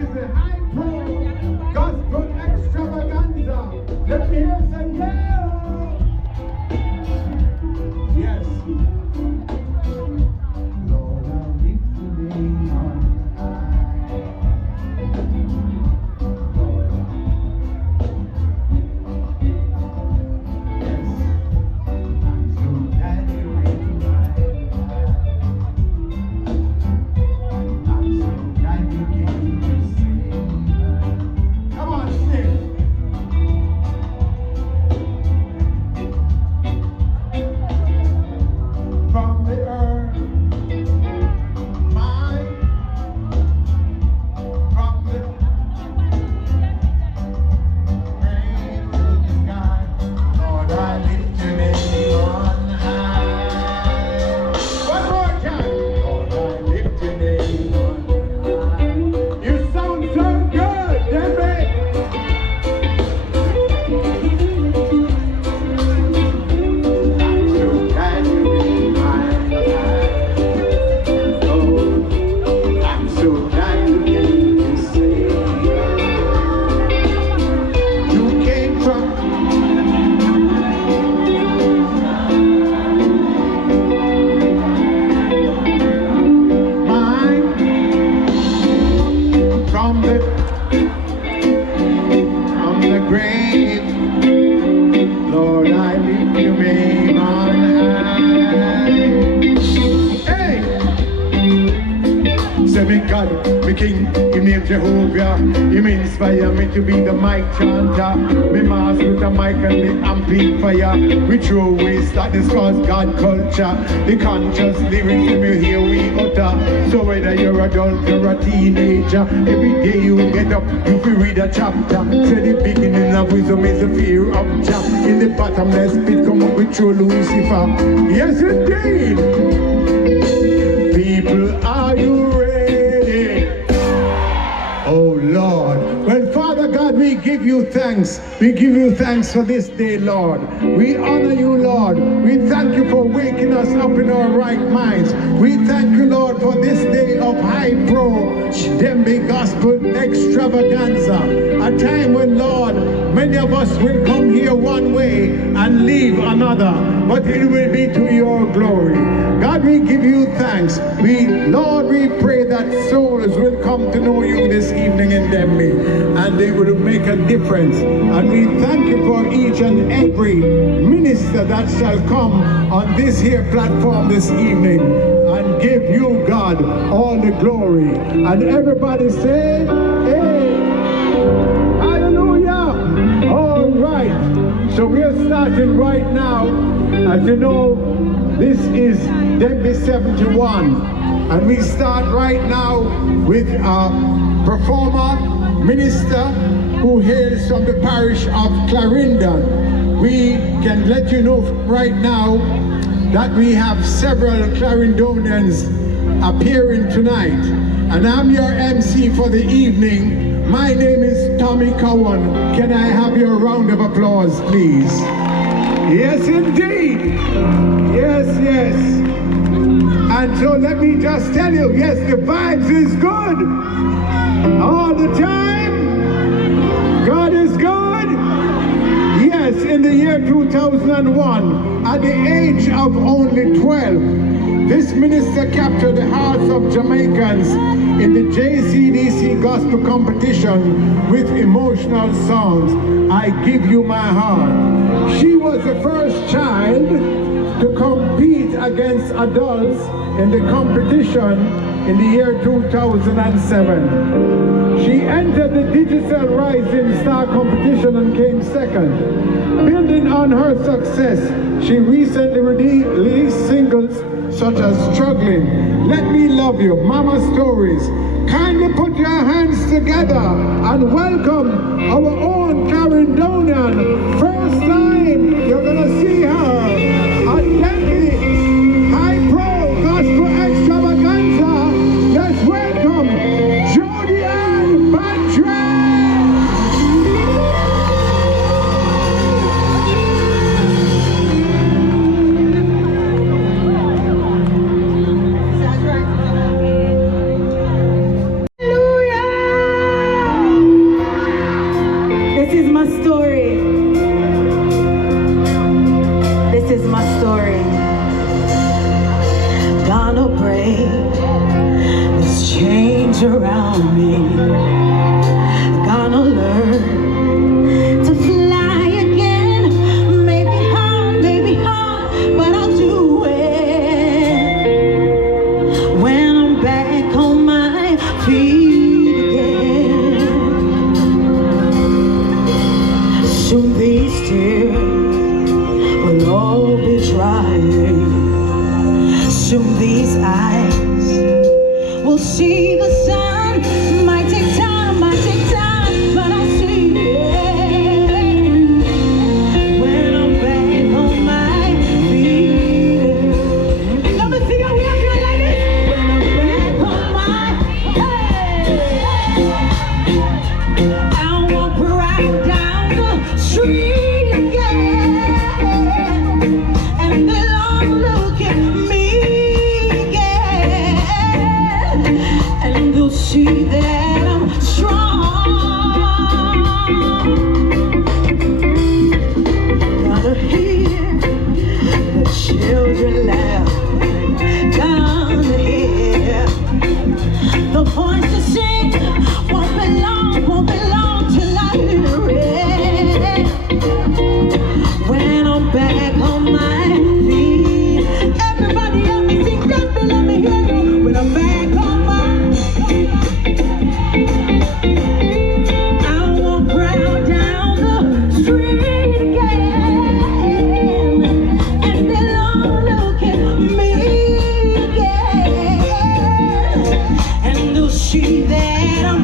is the High Pro Gospel Extravaganza. Let me hear say yeah. Yes. Lord, I lift your name on high. Lord, yes. I'm so glad you're in my life. I'm so glad you came to save. Come on, sing. From the earth, my, from the rain to the sky, Lord, I lift your name on high. One more time, Lord, I lift your name on high. You sound so good, Debbie. I'm so glad you're in my life. Oh, I'm so glad you came to save. You came from mine, from the grave. Lord, I lift your name on high. Hey! Say me God, me King, Him name Jehovah. Him inspire me to be the mic chanter. Me mask with a mic and the amplifier. We throw waste that discuss God culture. The conscious lyrics me hear we utter. So whether you're adult or a teenager, every day you get up, you will read a chapter. Say the beginning of wisdom is the fear of Jah. In the bottomless pit come up with true Lucifer. Yes indeed. People, are you ready? Oh Lord. Well, Father God, we give you thanks. We give you thanks for this day, Lord. We honor you, Lord. We thank you for waking us up in our right minds. We thank you, Lord, for this day of High Pro Dembe Gospel Extravaganza. A time when, Lord, many of us will come here one way and leave another, but it will be to your glory. God, we give you thanks. Lord, we pray that souls will come to know you this evening in Dembe, and they will make a difference. And we thank you for each and every minister that shall come on this here platform this evening, and give you, God, all the glory. And everybody say, hey, hallelujah. All right, so we are starting right now. As you know, this is Dembe 71, and we start right now with a performer, minister, who hails from the parish of Clarendon. We can let you know right now that we have several Clarendonians appearing tonight, and I'm your MC for the evening. My name is Tommy Cowan. Can I have your round of applause, please? Yes, indeed. Yes, yes. And so let me just tell you, yes, the vibes is good. All the time. God is good. Yes, in the year 2001, at the age of only 12, this minister captured the hearts of Jamaicans in the JCDC gospel competition with emotional songs, I Give You My Heart. She was the first child to compete against adults in the competition in the year 2007. She entered the Digital Rising Star competition and came second. Building on her success, she recently released singles such as Struggling, Let Me Love You, Mama Stories. Kindly put your hands together and welcome our own Clarendonian. First time you're gonna see her at Dembe High Pro Gospel Extravaganza. Let's welcome Jody Ann Bantry. arms around me. Gonna learn to fly again. Maybe hard, but I'll do it when I'm back on my feet again. Soon these tears will all be drying. Soon these eyes will see the sun. Might take time, but I'll see it when I'm back on my feet. Let me see how we are doing like this. When I'm back on my I walk right down the street again, and they'll all look at me again, and they'll see that I'm strong. Gotta hear the children laugh. Gotta hear the voices sing. Won't be long till I hear it. When I'm back on my feet, everybody let me sing, let me hear you. When I'm back on my I walk right down the street again, and they'll all look at me again, and they'll see that I'm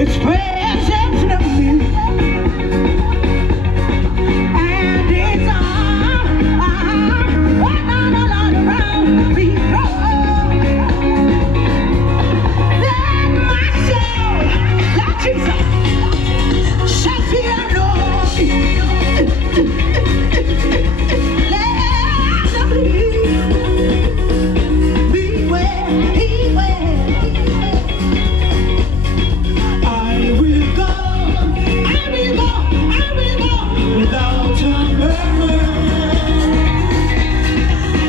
His presence never leaves. And His arms around me. Then my soul, like Jesus, shall fear no evil. Let him beware. I will go without a murmur.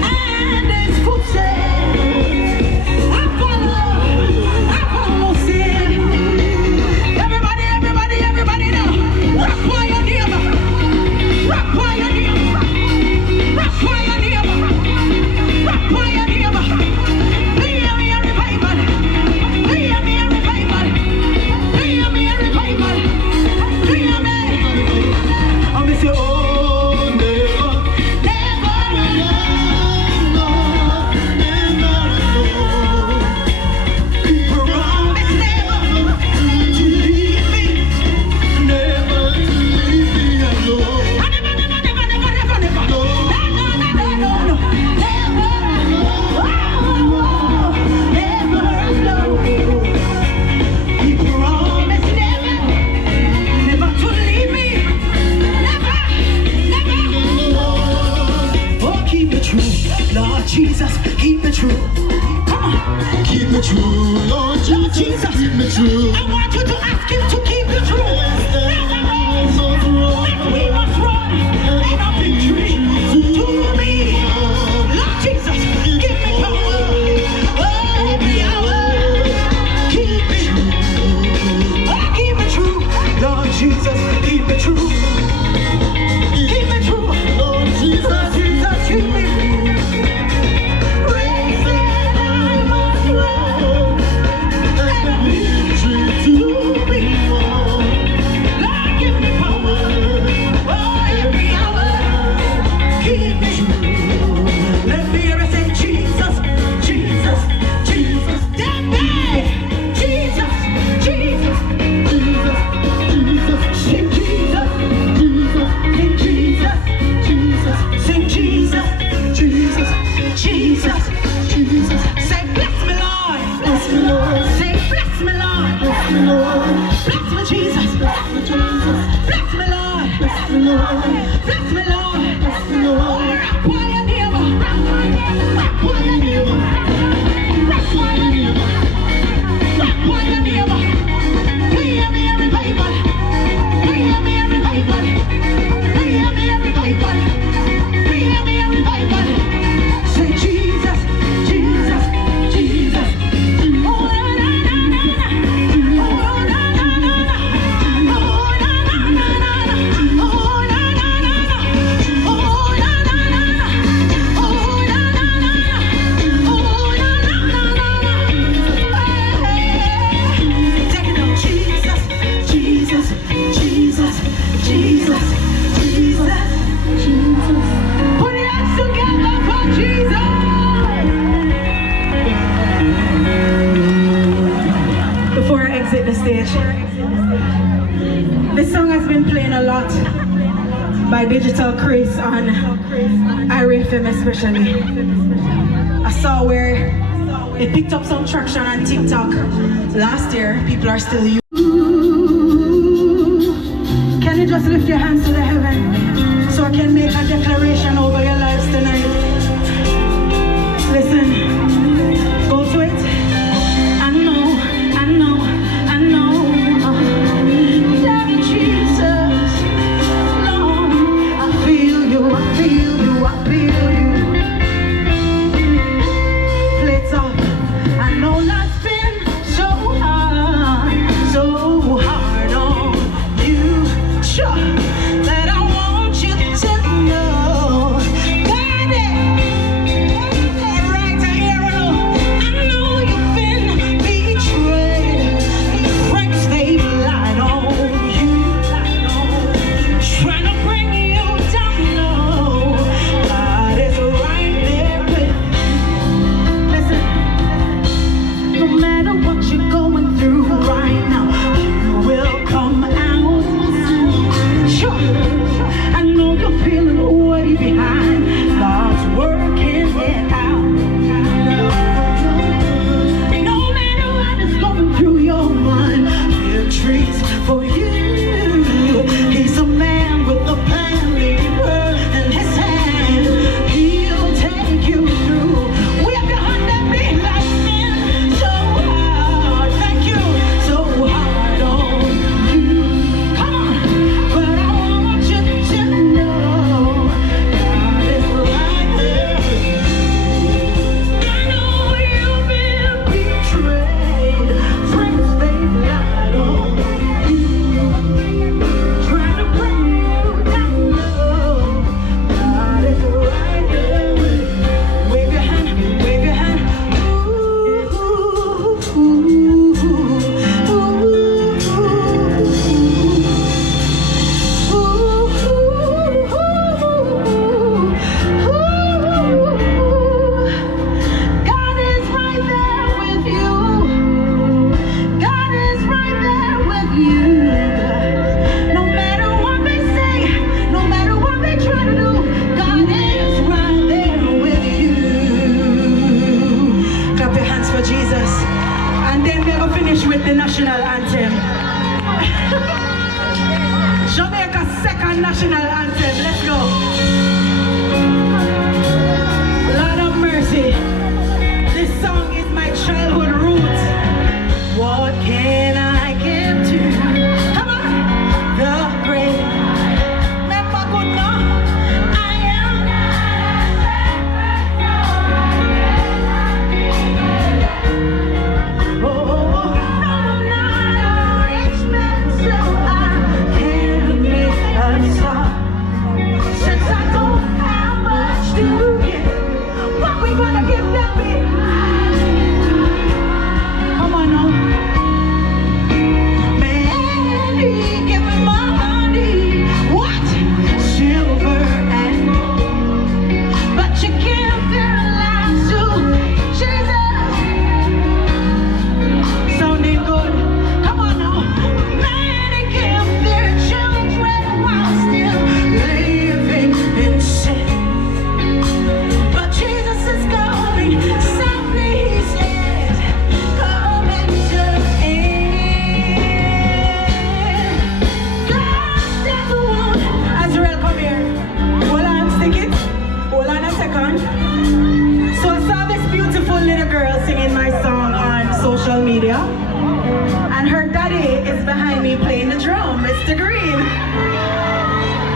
And His footsteps I follow sin. Everybody now, rock while you're near me. Rock while you're near me. Rock while you're near me. Rock while you're near me. Hear me a revival. Hear me a revival. Hear me a revival. Hear me. I'm say, oh, never, never alone. Promise never to leave me. Never to leave me alone. Never. No. Never alone. He promised never to leave me. Never. Oh, keep it true, Lord Jesus, keep it true. Come on, Keep it true, Lord Lord Jesus. Jesus. Keep it true. I want you to ask Him to keep it true. We must run in our victory to me. Lord Jesus, give me power. Oh, every hour. Keep it true. Oh, keep it true. Lord Jesus, keep it true. Keep it true. Lord Jesus. Lord Jesus, keep me. Raise it, I must run. And the victory to me. Lord, give me power. Oh, every hour. Keep me true. Let me hear it say, Jesus, Jesus, Jesus. That day. Jesus, Jesus, sing Jesus, sing Jesus, Jesus. Say, bless me, Lord. Say, bless me, Lord. Bless me, Jesus. Bless me, Lord. Bless me, Lord. Oh, rock while you're near me. Rock while you're near me. Rock while you're near me. Rock while you're near me. Hear me a revival. Hear me a revival. Hear me a revival. Hear me a revival. Say Jesus, Jesus, Jesus. Oh, na na na na. Oh, na na na na. Oh, na na na na. Oh, na na na na. Oh, na na na na. Oh, na na na na. Oh, na na na na. Take it on, Jesus, Jesus, Jesus, Jesus, Jesus, Jesus. Put your hands together for Jesus. Before I exit the stage, this song has been playing a lot by Digital Chris on iRhythm especially. I saw where it picked up some traction on TikTok last year. People are still using. Can you just lift your hands to the heaven so I can make a declaration over your lives tonight? Listen, go to it. I know. Love Jesus, Lord, I feel you. Plates off. I know life's been so hard on you. Sure, that I want you to know anthem. Jamaica's second national anthem. Let's go. Lord of mercy. This song is my childhood roots. What can I give to you? Come on. The great. Remember good now? I am. Oh, I'm not a rich man, so I can't make a song. Since I don't have much to give, what we gonna give them? Come on now. Many give me money, what? Silver and gold, but you give their lives to Jesus. Sounding good. Come on now. Many give their children while still living in sin. But Jesus is coming, softly he says, come into it. God never won. Azrael, come here. Hold on, stick it. Hold on a second. So I saw this beautiful little girl singing my song on social media. And her daddy is behind me playing the drum, Mr. Green.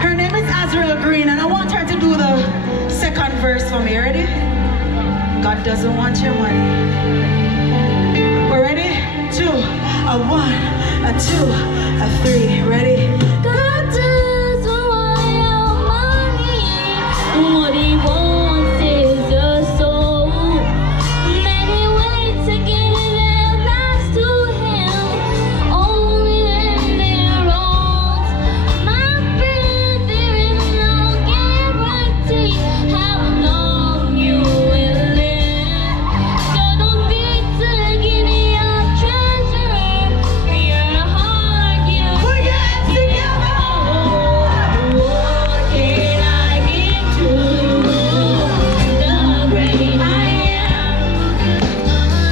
Her name is Azrael Green, and I want her to do the second verse for me. Ready? God doesn't want your money. We're ready? 2, a 1, a 2, a 3. Ready? God doesn't want your money. What he wants is your soul. Many ways to give their lives to him, only when they're old. My friend, there is no guarantee how long you will live. So don't be to give your treasure, your heart, you Put your hands together. what can I give to the great I am?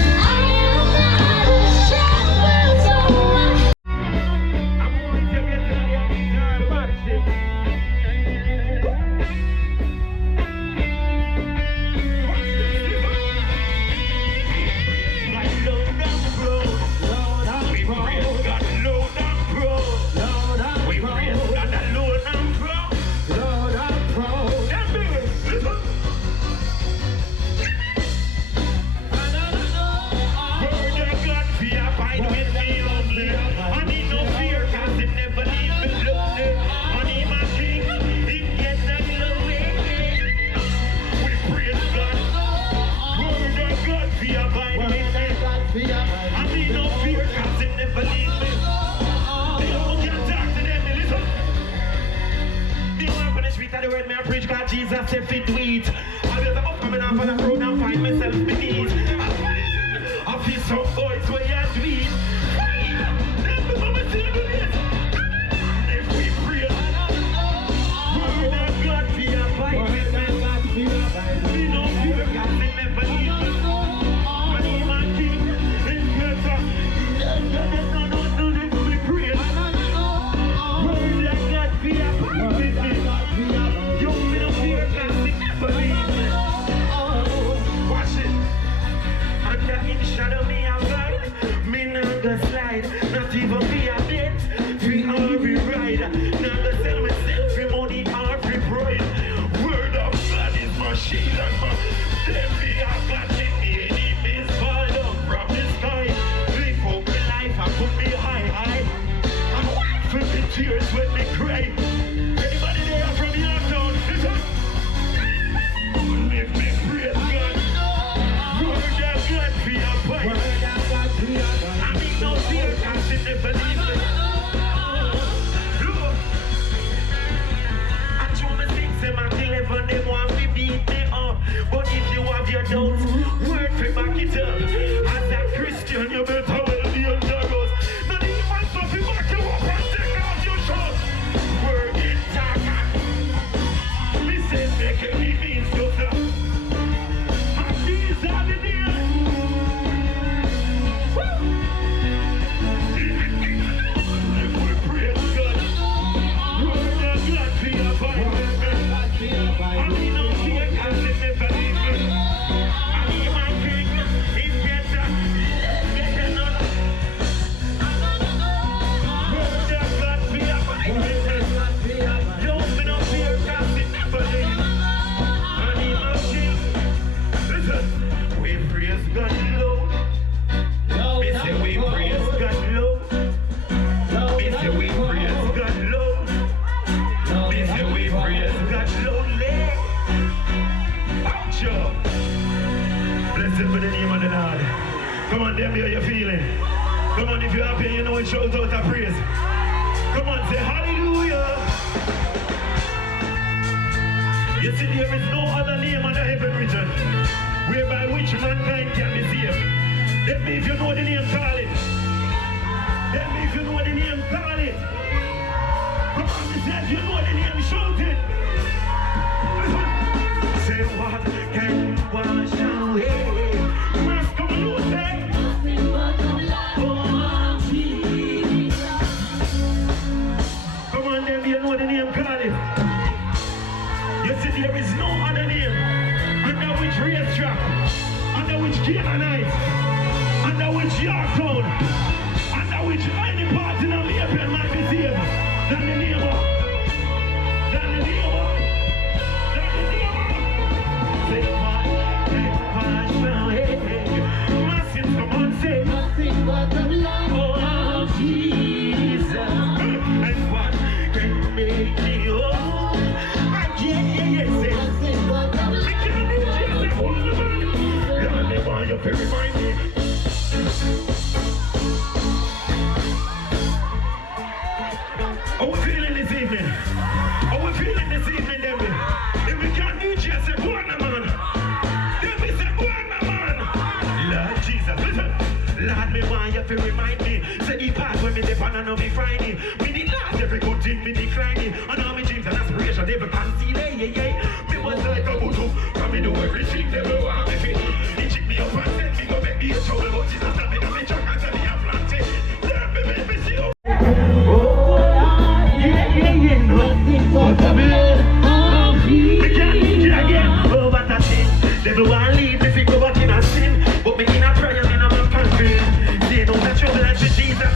I am not a shepherd, so I Jesus said fit to eat. I was up coming off on the road and find myself beneath. I feel some voice where you sweet. If we pray, word of God be abide with me. We know fear God will never leave me. And he my king in better. No, we pray. Word of God be abide with me. You know fear God will never leave me. Watch it. Under in shadow me abide. Me not go slide. Not even be a debt. Free every ride. Not go sell myself for money or for pride. Word of God is my shield and my enemy. I got me enemies fall down from the sky. Live up my life and put me high. And wipe for the tears when they cry. Anybody there from your town? Live me praise God. Word of God be a fight. I need no fear, cause it never leaves me. Look, I told me 6, them at 11, they want to beat me up. But if you have your doubts, word for back it up. As a Christian, you better well be undergoes. Not even something back you up and take off your shorts. Word Them how you feeling. Come on, if you're happy, you know it shows out a praise. Come on, say hallelujah. You see, there is no other name under heaven written whereby which mankind can be saved. Let me, if you know the name, call it. Let me, if you know the name, call it. Come on, if you know the name, shout it. Say what can wash away? Must come on, you say. Nothing but the blood of Jesus. Come on, them, you know the name, call it. You see, there is no other name under which racetrack, under which Canaanite, under which Yorktown, under which any part in America might be saved than the name of, than the name of, than the name of. Say what can wash away my sins? Come on, say Nothing but the blood of Jesus. and what can make me whole? Yes, say. Nothing but the blood. You can remind me. How we feeling this evening? How we feeling this evening, Debbie? If we can't do just say, go on, man. Debbie say, go on, man. Lord Jesus, listen. Lord, me want you to remind me. Say the part when me dip and I know me Friday. Me the last every good thing me declining. And all me dreams and aspirations, they be concealed, yeah. Me was like a butu. Come me do everything they will want me fit. He chick me up and send me go make me a trouble. But Jesus tell me that me truck and tell me I'm planted. Let me make me see you. Nothing but the blood of Jesus. Me can't leave you again. Oh, what a sin. Devil want lead me fi go back in a sin. But me in a prayer, me no man confess. Say no more trouble and to Jesus.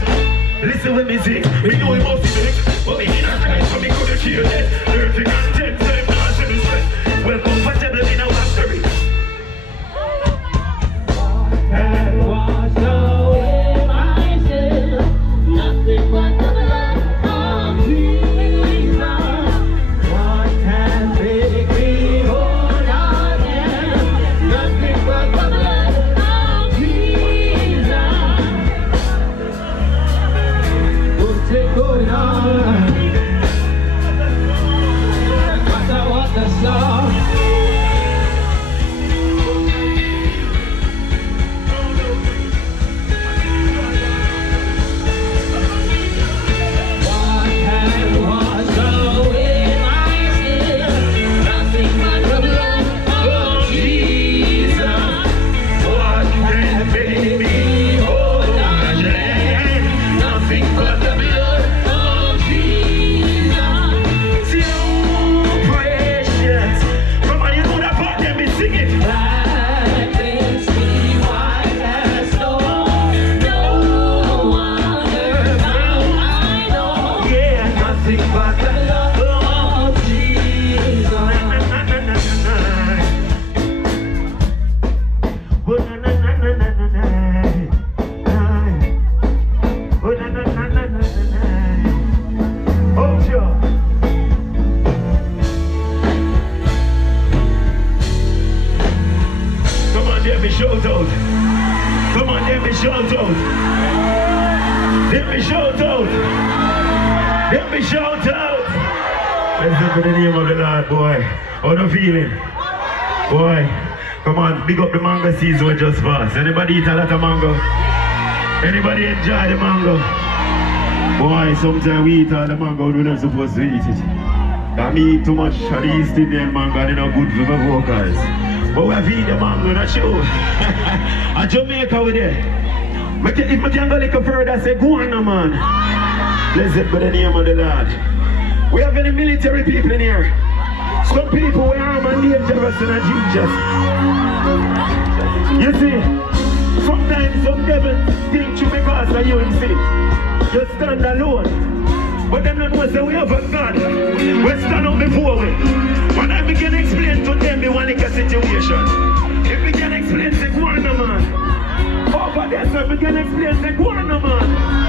Listen when me sing. Me know he must be big. But me in a Christ, so me couldn't hear that. Dirty content, so him not send me stress. Well, comfortable in our story. And wash away my sin. Nothing but the blood of Jesus. What can make me whole again? Nothing but the blood of Jesus. Put it going on. No matter what the song. What can wash away my sin? Nothing but the blood of Jesus. What can make me whole again? Nothing but the blood of Jesus. So precious. Come on, you know that part, let me sing it. That makes me white as snow. No wonder now I know. Yeah, nothing but the love of Jesus. Na, na, na, na, na, na. Oh, na, na, na, na, na, na, na. Oh, na, na, na, na, na, na, na. Oh, sure. Come on, let me shout out. Come on, let me shout out. Let me shout out. Let me shout out. Let's look at the name of the Lord, boy. How the feeling? Boy, come on, big up the mango season we just passed. Anybody eat a lot of mango? Anybody enjoy the mango? Boy, sometimes we eat all the mango, we're not supposed to eat it. I mean, too much of the East Indian mango and it's not good for my vocals. But we have eat the mango, not sure. At Jamaica we there. If I can go a little further, say, go on, man. Blessed by the name of the Lord. We have any military people in here. Some people were armed and dangerous and Jesus. You see, sometimes some devils think you because of you and see. You stand alone. But them don't know say we have a God. We stand up before we. When I begin to explain to them the one situation. If we can explain, say, go on, man. Over there, so we can explain, say, go on, man.